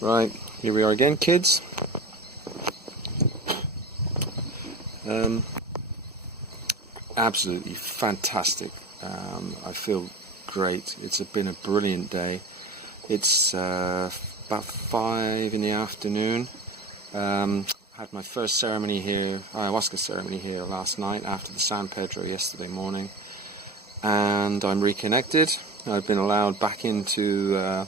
Right, here we are again, kids. Absolutely fantastic. I feel great. It's been a brilliant day. It's about 5 in the afternoon. Had my first ceremony here, ayahuasca ceremony here last night after the San Pedro yesterday morning. And I'm reconnected. I've been allowed back into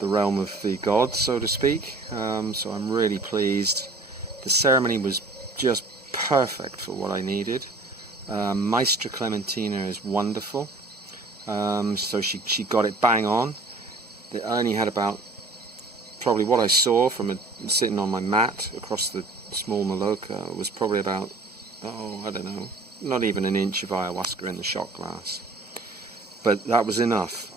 the realm of the gods, so to speak. So I'm really pleased. The ceremony was just perfect for what I needed. Maestra Clementina is wonderful. So she got it bang on. I only had about, probably what I saw from sitting on my mat across the small Maloka was probably about, I don't know, not even an inch of ayahuasca in the shot glass. But that was enough.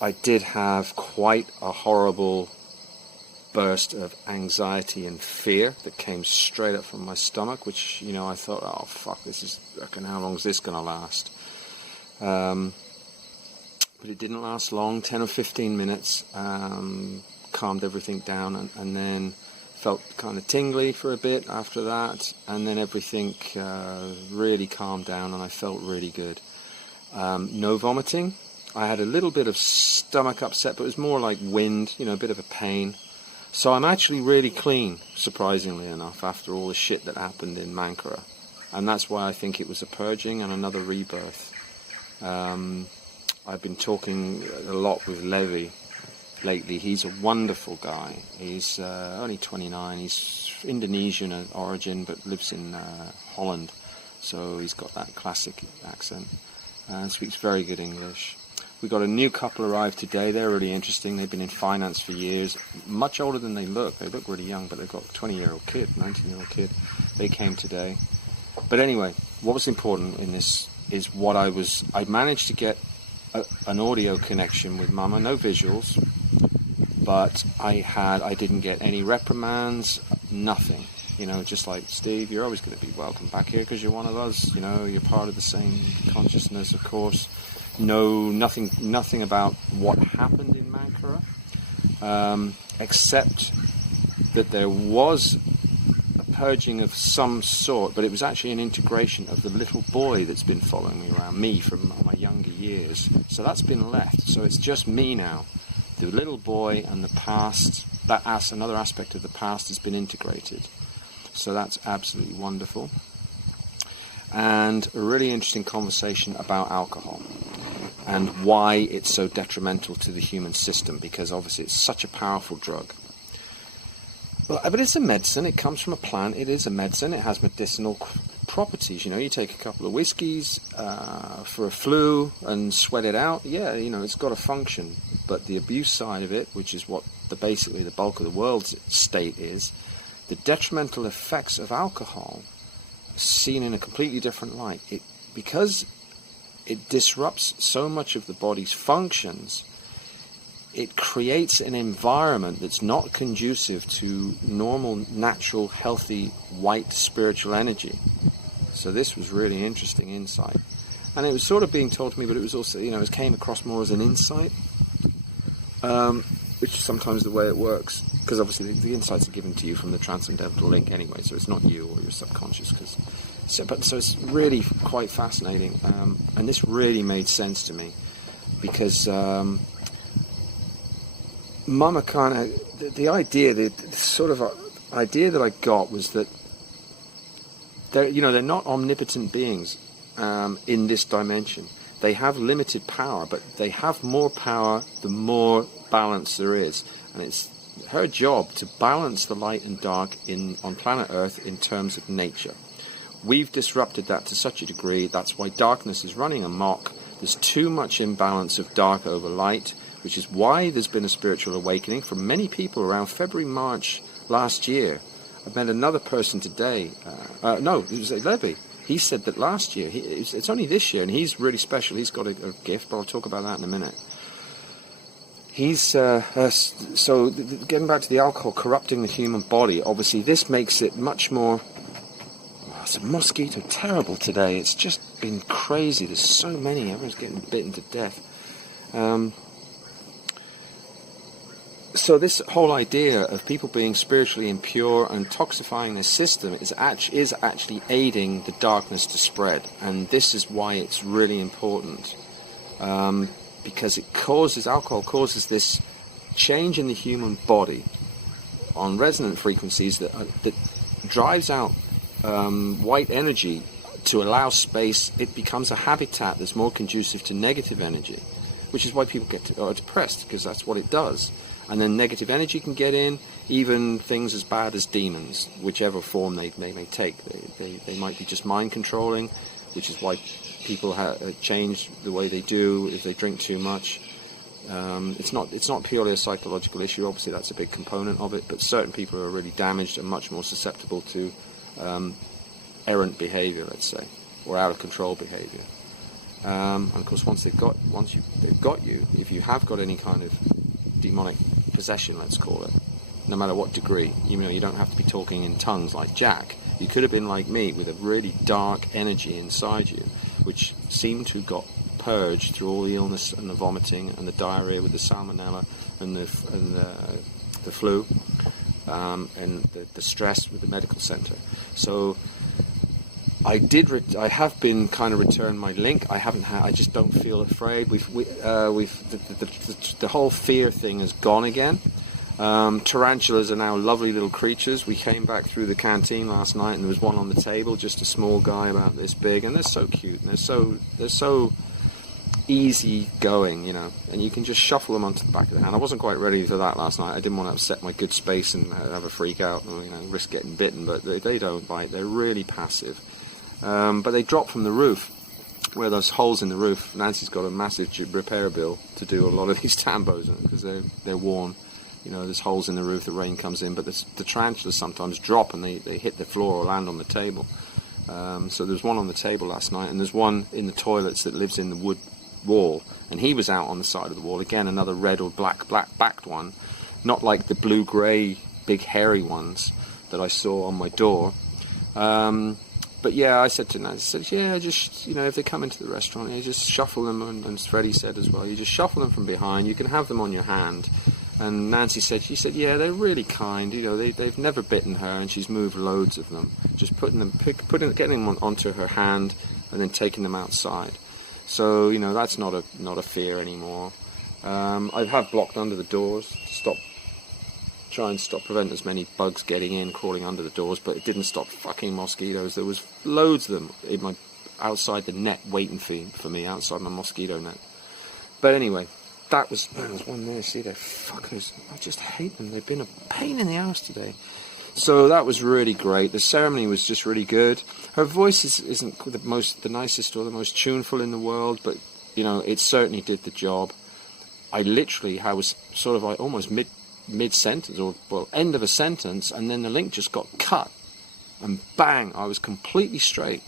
I did have quite a horrible burst of anxiety and fear that came straight up from my stomach, which, I thought, oh fuck, how long is this going to last? But it didn't last long, 10 or 15 minutes, calmed everything down, and then felt kind of tingly for a bit after that, and then everything really calmed down and I felt really good. No vomiting. I had a little bit of stomach upset, but it was more like wind, a bit of a pain. So I'm actually really clean, surprisingly enough, after all the shit that happened in Mankara. And that's why I think it was a purging and another rebirth. I've been talking a lot with Levi lately. He's a wonderful guy. He's only 29. He's Indonesian in origin, but lives in Holland. So he's got that classic accent and speaks very good English. We got a new couple arrived today. They're really interesting. They've been in finance for years. Much older than they look. They look really young, but they've got a 20-year-old kid, 19-year-old kid. They came today. But anyway, what was important in this is I managed to get an audio connection with Mama, no visuals, but I didn't get any reprimands, nothing. Just like, Steve, you're always going to be welcome back here because you're one of us. You're part of the same consciousness, of course. No, nothing about what happened in Mankara, except that there was a purging of some sort, but it was actually an integration of the little boy that's been following me around, me from my younger years. So that's been left. So it's just me now. The little boy and the past, another aspect of the past has been integrated. So that's absolutely wonderful. And a really interesting conversation about alcohol and why it's so detrimental to the human system, because obviously it's such a powerful drug. But it's a medicine. It comes from a plant. It is a medicine. It has medicinal properties. You take a couple of whiskeys for a flu and sweat it out. Yeah, it's got a function. But the abuse side of it, which is what basically the bulk of the world's state is, the detrimental effects of alcohol seen in a completely different light. Because it disrupts so much of the body's functions, it creates an environment that's not conducive to normal, natural, healthy, white spiritual energy. So this was really interesting insight. And it was sort of being told to me, but it was also, it came across more as an insight, which is sometimes the way it works. Because obviously the insights are given to you from the transcendental link anyway, so it's not you or your subconscious. So it's really quite fascinating, and this really made sense to me, because Mama kind of, the idea that I got was that they're not omnipotent beings in this dimension. They have limited power, but they have more power the more balance there is, and it's her job to balance the light and dark on planet Earth in terms of nature. We've disrupted that to such a degree. That's why darkness is running amok. There's too much imbalance of dark over light, which is why there's been a spiritual awakening for many people around February, March last year. I've met another person today. It was Levi. He said that last year. It's only this year, and he's really special. He's got a gift, but I'll talk about that in a minute. He's so getting back to the alcohol corrupting the human body. Obviously, this makes it much more. It's a mosquito terrible today. It's just been crazy. There's so many. Everyone's getting bitten to death. So this whole idea of people being spiritually impure and toxifying their system is actually aiding the darkness to spread, and this is why it's really important, because alcohol causes this change in the human body on resonant frequencies that drives out white energy to allow space. It becomes a habitat that's more conducive to negative energy, which is why people are depressed, because that's what it does. And then negative energy can get in, even things as bad as demons, whichever form they may take. They might be just mind controlling, which is why people change the way they do if they drink too much. It's not purely a psychological issue. Obviously, that's a big component of it. But certain people are really damaged and much more susceptible to errant behaviour, let's say, or out of control behaviour. And of course, once they've got you, if you have got any kind of demonic possession, let's call it, no matter what degree, you don't have to be talking in tongues like Jack. You could have been like me with a really dark energy inside you, which seemed to have got purged through all the illness and the vomiting and the diarrhea with the salmonella and the flu, and the stress with the medical centre. So I have been kind of returned my link. I just don't feel afraid. The whole fear thing is gone again. Tarantulas are now lovely little creatures. We came back through the canteen last night, and there was one on the table, just a small guy about this big, and they're so cute, and they're so easy going, and you can just shuffle them onto the back of the hand. I wasn't quite ready for that last night. I didn't want to upset my good space and have a freak out, risk getting bitten, but they don't bite. They're really passive. But they drop from the roof, where there's holes in the roof. Nancy's got a massive repair bill to do a lot of these tambos, because they're worn. There's holes in the roof, the rain comes in, but the tarantulas sometimes drop and they hit the floor or land on the table. So there's one on the table last night, and there's one in the toilets that lives in the wood wall, and he was out on the side of the wall. Again, another red or black-backed one, not like the blue-grey, big hairy ones that I saw on my door. But yeah, I said to Nancy, just, if they come into the restaurant, you just shuffle them, and Freddie said as well, you just shuffle them from behind, you can have them on your hand. And Nancy said, they're really kind, they've never bitten her, and she's moved loads of them, just getting them onto her hand, and then taking them outside. So, that's not a fear anymore. I have blocked under the doors, try and prevent as many bugs getting in, crawling under the doors, but it didn't stop fucking mosquitoes. There was loads of them outside the net waiting for me, outside my mosquito net. But anyway, there's one there, see, they're fuckers. I just hate them. They've been a pain in the ass today. So that was really great. The ceremony was just really good. Her voice isn't the nicest or the most tuneful in the world, but, it certainly did the job. I was sort of like almost mid-sentence, or end of a sentence, and then the link just got cut, and bang, I was completely straight.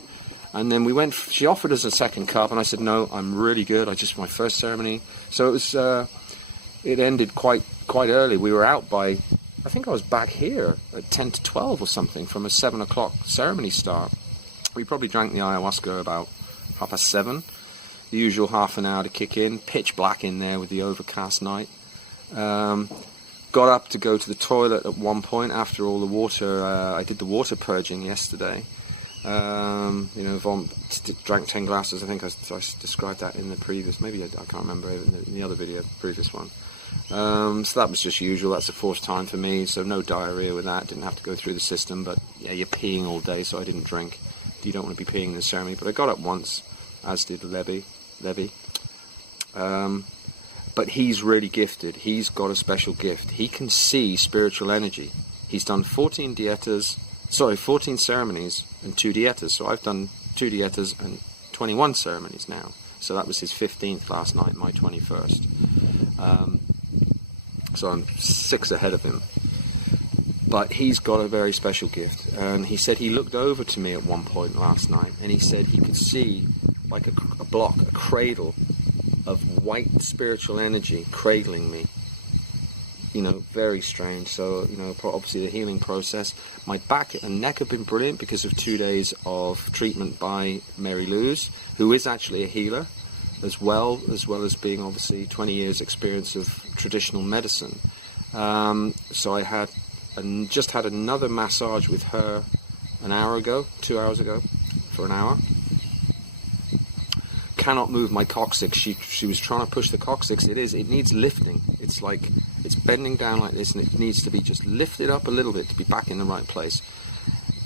And then she offered us a second cup, and I said, no, I'm really good, my first ceremony. So it was, it ended quite early. We were out by, I think I was back here at 10 to 12 or something from a 7 o'clock ceremony start. We probably drank the ayahuasca about 7:30, the usual half an hour to kick in, pitch black in there with the overcast night. Got up to go to the toilet at one point after all the water. I did the water purging yesterday. Drank 10 glasses. I think I described that in the previous. Maybe I can't remember in the other video, the previous one. So that was just usual. That's the fourth time for me. So no diarrhea with that. Didn't have to go through the system. But yeah, you're peeing all day, so I didn't drink. You don't want to be peeing in the ceremony. But I got up once, as did Levy. But he's really gifted. He's got a special gift. He can see spiritual energy. He's done 14 ceremonies and 2 dietas. So I've done 2 dietas and 21 ceremonies now. So that was his 15th last night, my 21st. So I'm 6 ahead of him. But he's got a very special gift. And he said he looked over to me at one point last night, and he said he could see like a cradle of white spiritual energy cradling me. Very strange. So, obviously the healing process. My back and neck have been brilliant because of 2 days of treatment by Mary Lou's, who is actually a healer, as well as being obviously 20 years experience of traditional medicine. So I had just had another massage with her an hour ago, 2 hours ago, for an hour. Cannot move my coccyx. She was trying to push the coccyx. It needs lifting. It's like it's bending down like this, and it needs to be just lifted up a little bit to be back in the right place.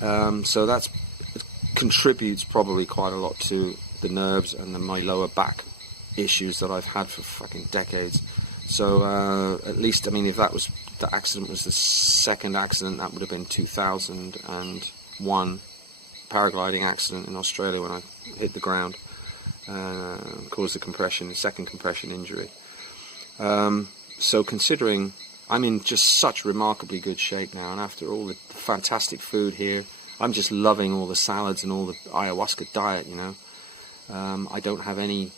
So it contributes probably quite a lot to the nerves and my lower back issues that I've had for fucking decades. So at least, I mean, if the accident was the second accident, that would have been 2001 paragliding accident in Australia when I hit the ground, caused the second compression injury. So considering I'm in just such remarkably good shape now, and after all the fantastic food here, I'm just loving all the salads and all the ayahuasca diet, you know. I don't have any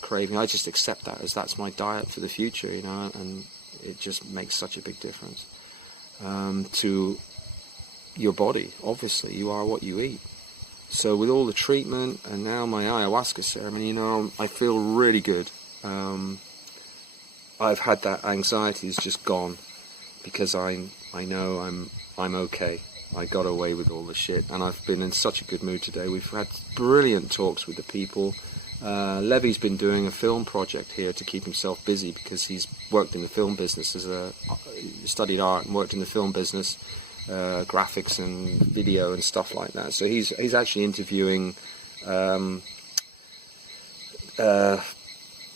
craving. I just accept that as that's my diet for the future, you know, and it just makes such a big difference to your body. Obviously, you are what you eat. So with all the treatment and now my ayahuasca ceremony, you know, I feel really good. I've had that anxiety is just gone because I know I'm okay. I got away with all the shit, and I've been in such a good mood today. We've had brilliant talks with the people. Levy's been doing a film project here to keep himself busy because he's worked in the film business studied art and worked in the film business, graphics and video and stuff like that. So he's actually interviewing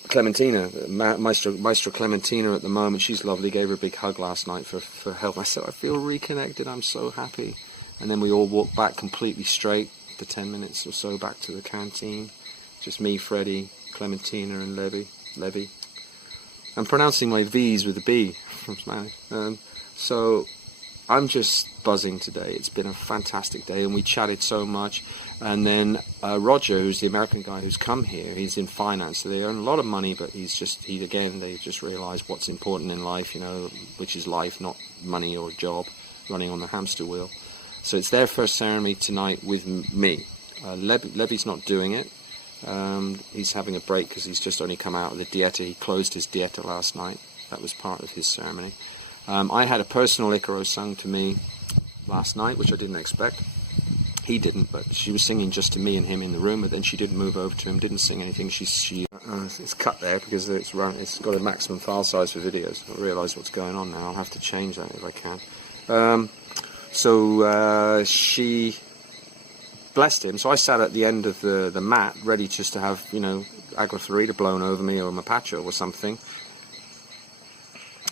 Clementina, Maestro Clementina at the moment. She's lovely. Gave her a big hug last night for help. I said, I feel reconnected. I'm so happy. And then we all walked back completely straight for 10 minutes or so back to the canteen. Just me, Freddie, Clementina, and Levy. I'm pronouncing my V's with a B from Spanish. So I'm just buzzing today. It's been a fantastic day, and we chatted so much. And then Roger, who's the American guy who's come here, he's in finance. So they earn a lot of money, but they just realised what's important in life, you know, which is life, not money or job, running on the hamster wheel. So it's their first ceremony tonight with me. Levy's not doing it. He's having a break because he's just only come out of the dieta. He closed his dieta last night. That was part of his ceremony. I had a personal Icaro sung to me last night, which I didn't expect. He didn't, but she was singing just to me and him in the room, but then she didn't move over to him, didn't sing anything. It's cut there because it's got a maximum file size for videos. I realise what's going on now. I'll have to change that if I can. She blessed him. So I sat at the end of the mat, ready just to have, you know, Agua Florida blown over me or Mapacho or something,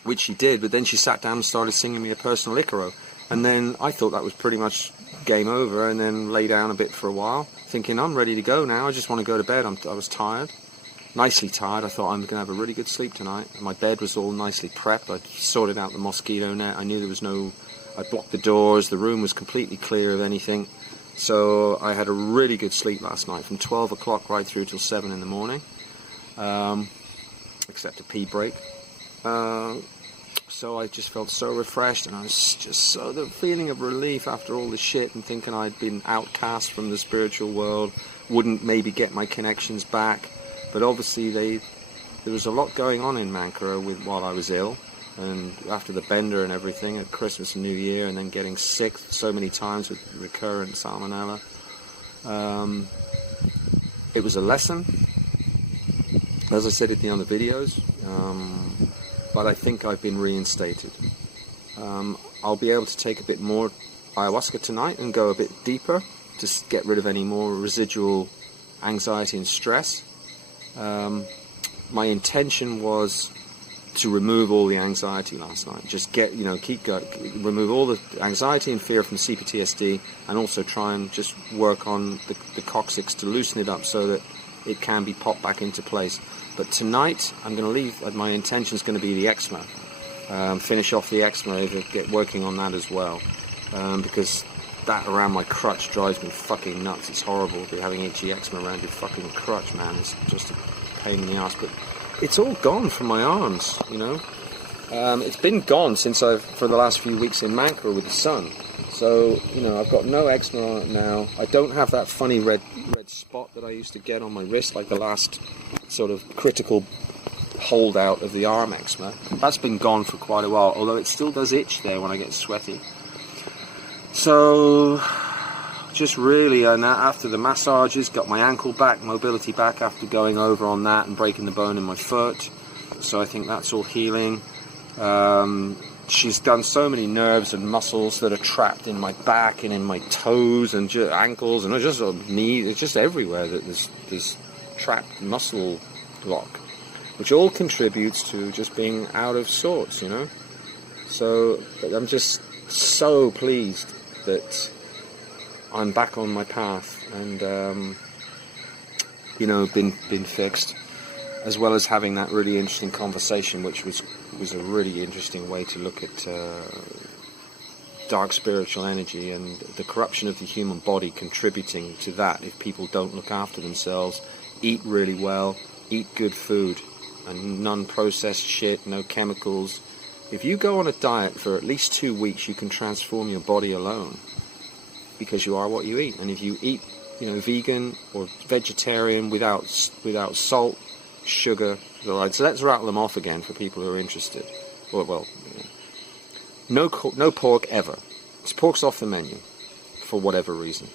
which she did, but then she sat down and started singing me a personal Icaro. And then I thought that was pretty much game over, and then lay down a bit for a while, thinking I'm ready to go now. I just want to go to bed. I was tired, nicely tired. I thought I'm going to have a really good sleep tonight. And my bed was all nicely prepped. I'd sorted out the mosquito net. I knew there was I blocked the doors. The room was completely clear of anything. So I had a really good sleep last night, from 12 o'clock right through till 7 in the morning, except a pee break. So I just felt so refreshed, and I was just the feeling of relief after all the shit and thinking I'd been outcast from the spiritual world, wouldn't maybe get my connections back. But obviously there was a lot going on in Mankara while I was ill, and after the bender and everything at Christmas and New Year, and then getting sick so many times with recurrent salmonella. It was a lesson, as I said in the other videos. But I think I've been reinstated. I'll be able to take a bit more ayahuasca tonight and go a bit deeper to get rid of any more residual anxiety and stress. My intention was to remove all the anxiety last night. Just remove all the anxiety and fear from CPTSD, and also try and just work on the coccyx to loosen it up so that it can be popped back into place. But tonight, I'm going to leave. My intention is going to be the eczema. Finish off the eczema, get working on that as well. Because that around my crutch drives me fucking nuts. It's horrible to be having itchy eczema around your fucking crutch, man. It's just a pain in the ass. But it's all gone from my arms, you know. It's been gone for the last few weeks in Mankara with the sun. So, you know, I've got no eczema on it now. I don't have that funny red spot that I used to get on my wrist, like the last sort of critical holdout of the arm eczema. That's been gone for quite a while, although it still does itch there when I get sweaty. So just really, and after the massages, got my ankle back, mobility back after going over on that and breaking the bone in my foot. So I think that's all healing. She's done so many nerves and muscles that are trapped in my back and in my toes and ankles and just knees. It's just everywhere that there's this trapped muscle lock, which all contributes to just being out of sorts, you know. So I'm just so pleased that I'm back on my path and you know, been fixed, as well as having that really interesting conversation, which was a really interesting way to look at dark spiritual energy and the corruption of the human body contributing to that if people don't look after themselves, eat really well, eat good food and non-processed shit, no chemicals. If you go on a diet for at least 2 weeks, you can transform your body alone, because you are what you eat. And if you eat, you know, vegan or vegetarian without salt, sugar, so let's rattle them off again for people who are interested. Well, no pork ever. Pork's off the menu for whatever reason.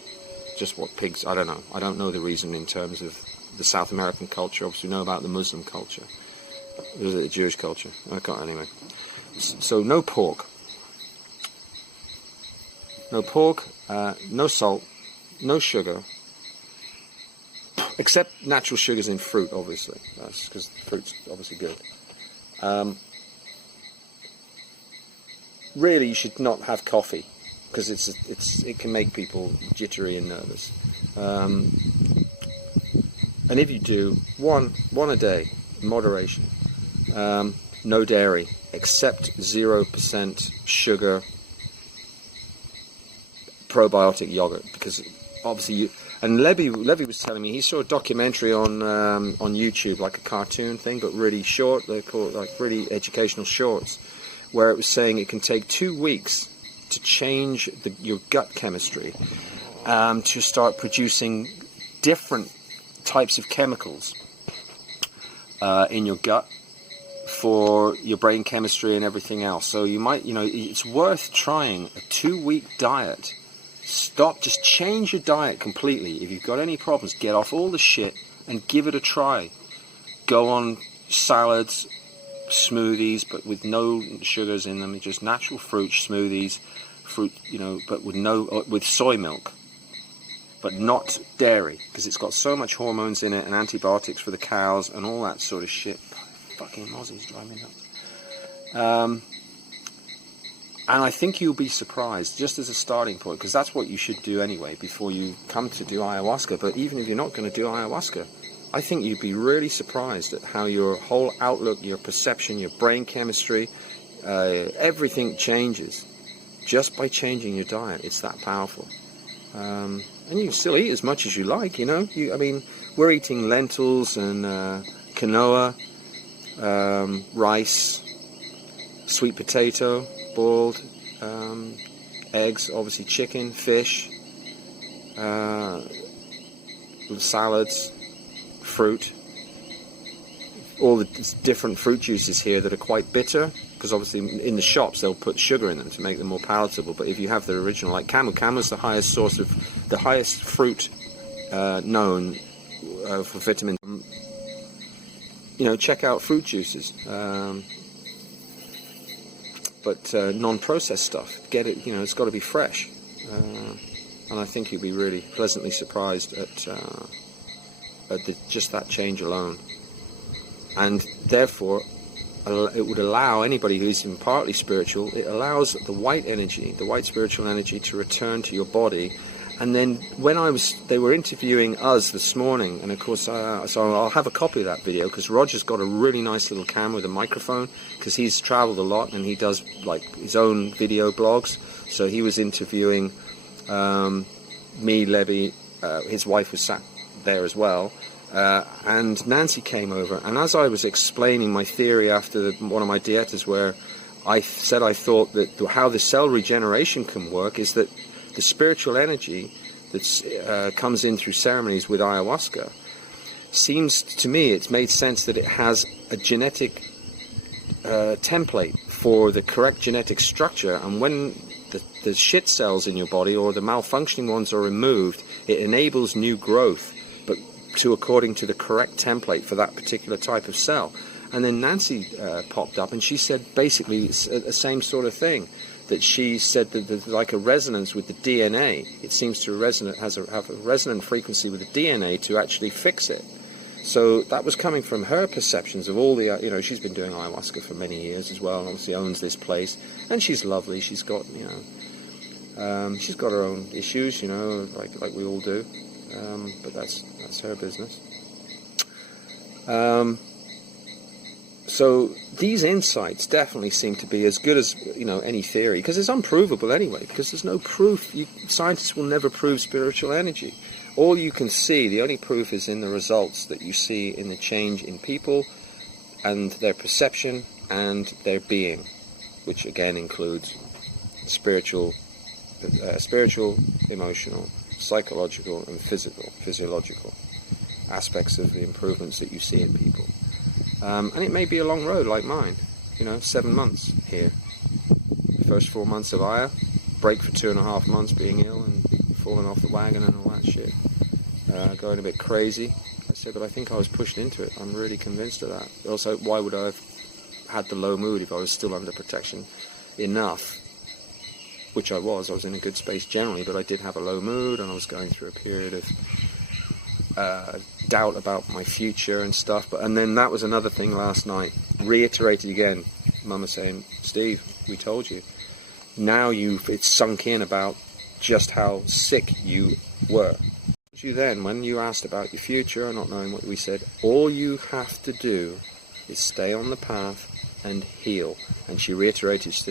Just what pigs, I don't know. I don't know the reason in terms of the South American culture. Obviously, we know about the Muslim culture, the Jewish culture. Anyway. So no pork. No pork, no salt, no sugar. Except natural sugars in fruit, obviously. That's because fruit's obviously good. Really, you should not have coffee, because it can make people jittery and nervous. And if you do, one a day, in moderation. No dairy, except 0% sugar probiotic yogurt, because obviously and Levy was telling me he saw a documentary on YouTube, like a cartoon thing, but really short. They call it like really educational shorts, where it was saying it can take 2 weeks to change your gut chemistry, to start producing different types of chemicals in your gut for your brain chemistry and everything else. So you might, you know, it's worth trying a 2-week diet. Just change your diet completely. If you've got any problems, get off all the shit and give it a try. Go on salads, smoothies, but with no sugars in them, just natural fruit smoothies, you know, but with soy milk, but not dairy, because it's got so much hormones in it and antibiotics for the cows and all that sort of shit. Fucking Aussies drive me nuts. And I think you'll be surprised, just as a starting point, because that's what you should do anyway before you come to do ayahuasca. But even if you're not going to do ayahuasca, I think you'd be really surprised at how your whole outlook, your perception, your brain chemistry, everything changes just by changing your diet. It's that powerful. And you can still eat as much as you like, you know. I mean, we're eating lentils and quinoa, rice, sweet potato, boiled, eggs, obviously chicken, fish, salads, fruit, all the different fruit juices here that are quite bitter, because obviously in the shops they'll put sugar in them to make them more palatable. But if you have the original, like camel's the highest source of, the highest fruit known for vitamin. You know, check out fruit juices. But non-processed stuff, get it, you know, it's got to be fresh. And I think you'll be really pleasantly surprised at just that change alone. And therefore, it would allow anybody who's even partly spiritual, it allows the white energy, the white spiritual energy, to return to your body. And then when they were interviewing us this morning, and of course, so I'll have a copy of that video, because Roger's got a really nice little camera with a microphone, because he's traveled a lot and he does like his own video blogs. So he was interviewing me, Levy, his wife was sat there as well, and Nancy came over. And as I was explaining my theory after one of my dietas, where I said I thought that how the cell regeneration can work is that the spiritual energy that comes in through ceremonies with ayahuasca seems to me it's made sense that it has a genetic template for the correct genetic structure, and when the shit cells in your body or the malfunctioning ones are removed, it enables new growth, but according to the correct template for that particular type of cell. And then Nancy popped up, and she said basically the same sort of thing, that she said that there's like a resonance with the DNA. It seems to have a resonant frequency with the DNA to actually fix it. So that was coming from her perceptions of all the, she's been doing ayahuasca for many years as well, and obviously owns this place, and she's lovely. She's got, she's got her own issues, like we all do, but that's her business. So these insights definitely seem to be as good as any theory, because it's unprovable anyway, because there's no proof. Scientists will never prove spiritual energy. All you can see, the only proof is in the results that you see in the change in people and their perception and their being, which again includes spiritual, emotional, psychological and physiological aspects of the improvements that you see in people. And it may be a long road like mine, 7 months here. First 4 months of Aya, break for 2.5 months being ill and falling off the wagon and all that shit. Going a bit crazy. I said, but I think I was pushed into it. I'm really convinced of that. Also, why would I have had the low mood if I was still under protection enough? Which I was. I was in a good space generally, but I did have a low mood, and I was going through a period of doubt about my future and stuff. And then that was another thing last night. Reiterated again. Mama saying, Steve, we told you. Now it's sunk in about just how sick you were. You then, when you asked about your future and not knowing what we said, all you have to do is stay on the path and heal. And she reiterated, she said,